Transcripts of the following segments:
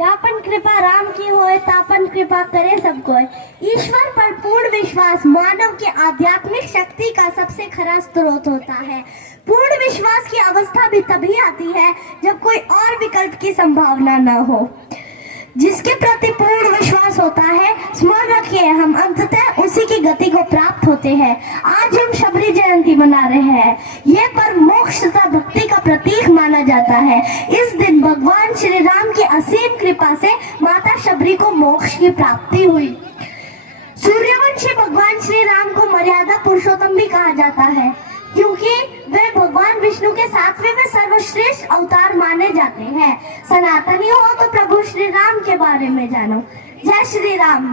जापन कृपा राम की होए तापन कृपा करे सब कोई। ईश्वर पर पूर्ण विश्वास मानव की आध्यात्मिक शक्ति का सबसे खरा स्रोत होता है। पूर्ण विश्वास की अवस्था भी तभी आती है जब कोई और विकल्प की संभावना न हो। जिसके प्रति पूर्ण विश्वास होता है, स्मरण रखिए, हम अंततः उसी की गति को प्राप्त होते हैं। आज हम शबरी जयंती मना रहे हैं। यह पर्व मोक्ष तथा भक्ति का प्रतीक माना जाता है। इस दिन भगवान श्री राम की असीम कृपा से माता शबरी को मोक्ष की प्राप्ति हुई। सूर्यवंशी भगवान श्री राम को मर्यादा पुरुषोत्तम भी कहा जाता है, क्योंकि वे भगवान विष्णु के 7वें व सर्वश्रेष्ठ अवतार माने जाते हैं। सनातनी हो तो प्रभु श्री राम के बारे में जानो। जय श्री राम।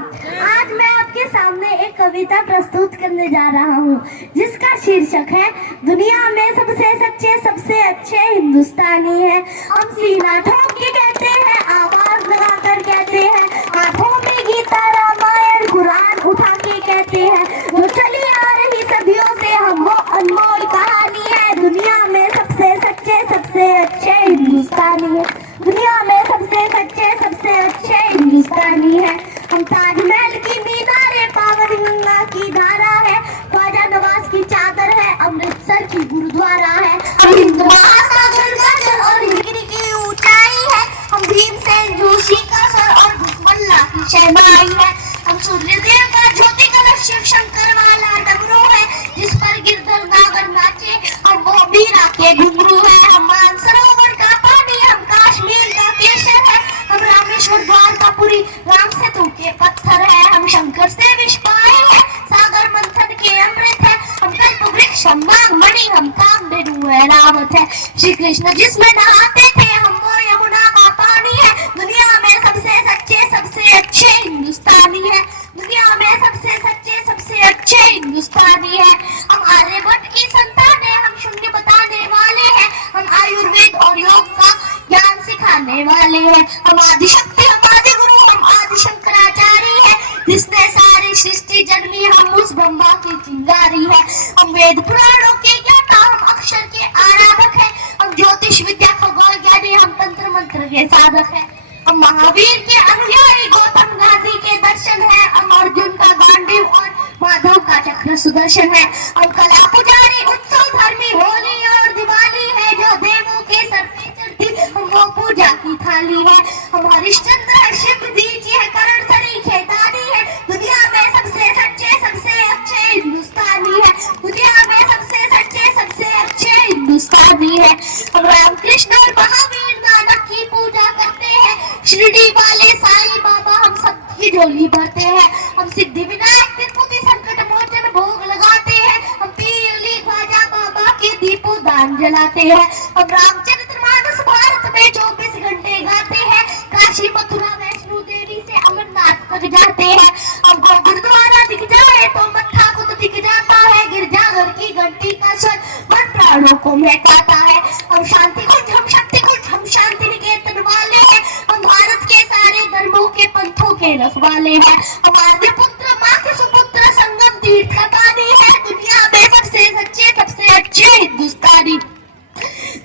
आज मैं आपके सामने एक कविता प्रस्तुत करने जा रहा हूँ, जिसका शीर्षक है दुनिया में सबसे सच्चे सबसे अच्छे हिंदुस्तानी है। हम सीना ठोक के कहते हैं, आवाज लगाकर कहते हैं, हाथों में गीता रामायण कुरान उठा के कहते हैं, जो चली आ रही सदियों से हम वो अनमोल कहानी है। दुनिया में सबसे सच्चे सबसे अच्छे हिंदुस्तानी है। दुनिया में सबसे सच्चे सबसे अच्छे हिंदुस्तानी है। हम ताजमहल की मीनारें, पावन गंगा की धारा है, ख्वाजा नवाज की चादर है, अमृतसर की गुरुद्वारा है। हम हिंद महासागर का जल और हिंदगिरी की ऊंचाई है। हम भीमसेन जोशी का सर और दुश्मन की शहनाई है। हम सूर्यदेव का ज्योति कलश शिव शंकर वाला डमरू है, जिस पर गिरधर नागर नाचे और वो बीरा के घुंघरू है। हम मानसरोवर का पानी, हम कश्मीर का केसर है, हम रामेश्वर द्वारकापुरी राम सेतु के पत्थर है। हम शंकर से विष पाए हैं, सागर मंथन के अमृत है। हम कल्प वृक्ष, हम नागमणि, हम कामधेनु है, रावत है। श्री कृष्ण जिसमें नहाते थे, हम वो यमुना का पानी है। दुनिया में सबसे सच्चे सबसे अच्छे हिंदुस्तानी है। दुनिया में सबसे सच्चे सबसे अच्छे हिंदुस्तानी है। हम आर्यभट्ट की संतान है, हम शून्य बताने वाले हैं। हम आयुर्वेद और योग का ज्ञान सिखाने वाले हैं। हम आदिशक्ति, हम आदि गुरु, हम आदि शंकराचार्य है, जिसने सारी सृष्टि जन्मी, हम उस ब्रह्मा की चिंगारी है। हम वेद पुराणों के ज्ञाता, हम अक्षर के आराधक है। हम ज्योतिष विद्या खगोल ज्ञानी, हम तंत्र मंत्र के साधक है। हम महावीर के अनुयायी, गौतम गांधी के दर्शन है। हम अर्जुन का गांडीव और माधव का चक्र सुदर्शन है। हम कला पुजारी, उत्सव धर्मी, होली और दिवाली है, जो देवों के सर पे चढ़ती हम वो पूजा की थाली है। हम हरिश्चंद्र है, शिव दीजी है, करण सरी खेतानी है। दुनिया में सबसे सच्चे सबसे अच्छे हिंदुस्तानी है। दुनिया में सबसे सच्चे सबसे अच्छे हिंदुस्तानी है। हम रामकृष्ण और महावीर नानक की पूजा करते हैं। शिरडी वाले साईं बाबा हम सबकी झोली भरते हैं। हम सिद्धि विनायक त्रिपुटी संकट मोचन भोग लगाते हैं। हम पीरली ख्वाजा बाबा के दीपों दान जलाते हैं। हम रामचरितमानस भारत में 24 घंटे गाते हैं। काशी मथुरा वैष्णो देवी से अमरनाथ तक जाते हैं। हमको गुरुद्वारा दिख जाए तो मत्था खुद दिख जाता है। गिरजाघर की घंटी का स्वर मन प्राणों को महकाता है। हम शांति कुंज, हम शक्ति कुंज, हम शांति निकेतन वाले हैं। हम भारत के सारे धर्मों के पंथों के रखवाले हैं। हम आद्य पुत्र माँ के सुपुत्र, संगम तीर्थ का पानी है। दुनिया में सबसे सच्चे सबसे अच्छे हिंदुस्तानी,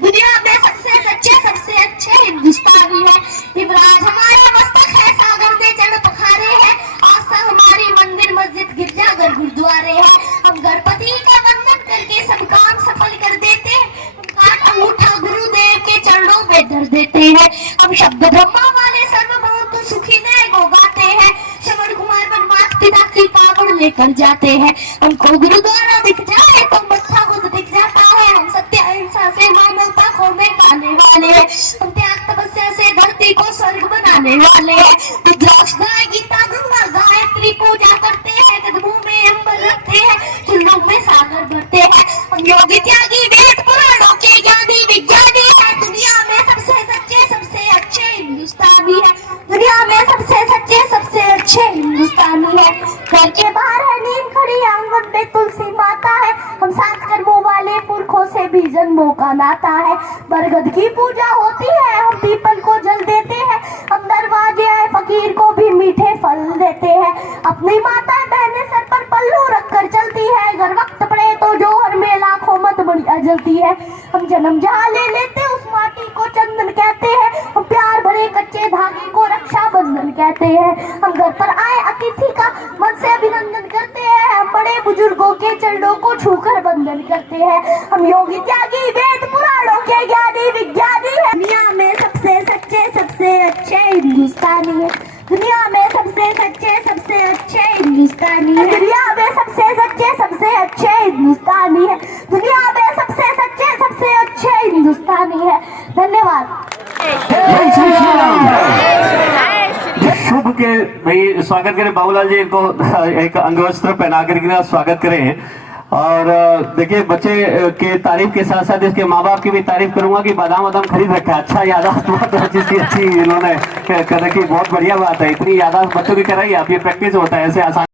दुनिया में सबसे सच्चे सबसे अच्छे हिंदुस्तानी है। युवराज हमारा मस्तक है, सागर में चढ़ पखारे हैं। आस्था हमारी मंदिर मस्जिद गिरजाघर गुरुद्वारे हैं। हम गणपति का वंदन करके सब काम सफल कर देते हैं। हम काट अंगूठा गुरुदेव के चरणों में धर देते हैं। हम शब्द ब्रह्मा वाले सर्वभौम सुखी नए को गाते हैं। श्रवण कुमार बन माता पिता की कावड़ लेकर जाते हैं। हमको गुरुद्वारा दिख जाए तो मत्था खुद दिख जाता है। हम सत्य अहिंसा से मानवता को मिटाने वाले हैं। हम त्याग तपस्या से धरती को स्वर्ग बनाने वाले हैं। रुद्राक्ष गाय गीता गंगा गायत्री पूजा करते हैं। कदमों में अंबर रखते हैं, चुल्लों में सागर भरते हैं। हम योगी त्यागी वेद पुराणों के ज्ञानी विज्ञानी है। दुनिया में सबसे सच्चे सबसे अच्छे हिंदुस्तानी है। दुनिया में सबसे सच्चे सबसे अच्छे हिंदुस्तानी है। घर के बाहर है नीम खड़ी, आंगन में तुलसी माता है। हम 7 कर्मों वाले पुरखों से भी जन्मों का नाता है। बरगद की पूजा होती है, हम पीपल को जल देते हैं। हम दरवाजे आए फकीर को भी मीठे फल देते हैं। अपनी माता बहने सर पर पल्लू रखकर चलती है। अगर वक्त पड़े तो जोहर में लाखों मत बढ़िया जलती है। हम जन्म जहाँ ले लेते उस माटी को चंदन कहते हैं। हम प्यार भरे कच्चे धागे को कहते हैं। हम घर पर आए अतिथि का मन से अभिनंदन करते हैं। हम बड़े बुजुर्गों के चरणों को छूकर वंदन करते हैं। हम योगी त्यागी वेद पुराणों के ज्ञानी विज्ञानी है। दुनिया में सबसे सच्चे सबसे अच्छे हिंदुस्तानी है। दुनिया में सबसे सच्चे सबसे अच्छे हिंदुस्तानी है। दुनिया में सबसे सच्चे सबसे अच्छे हिंदुस्तानी है। दुनिया में सबसे सच्चे सबसे अच्छे हिंदुस्तानी है। धन्यवाद। जय श्री राम। शुभ के भाई स्वागत करें बाबूलाल जी को एक अंगवस्त्र पहना कर स्वागत करें। और देखिए बच्चे के तारीफ के साथ साथ इसके माँ बाप की भी तारीफ करूंगा कि बादाम वादाम खरीद रखा है। अच्छा यादाश्त बहुत अच्छी इन्होंने कर रखी, बहुत बढ़िया बात है। इतनी यादाश्त बच्चों की कराई आप, ये प्रैक्टिस होता है ऐसे आसान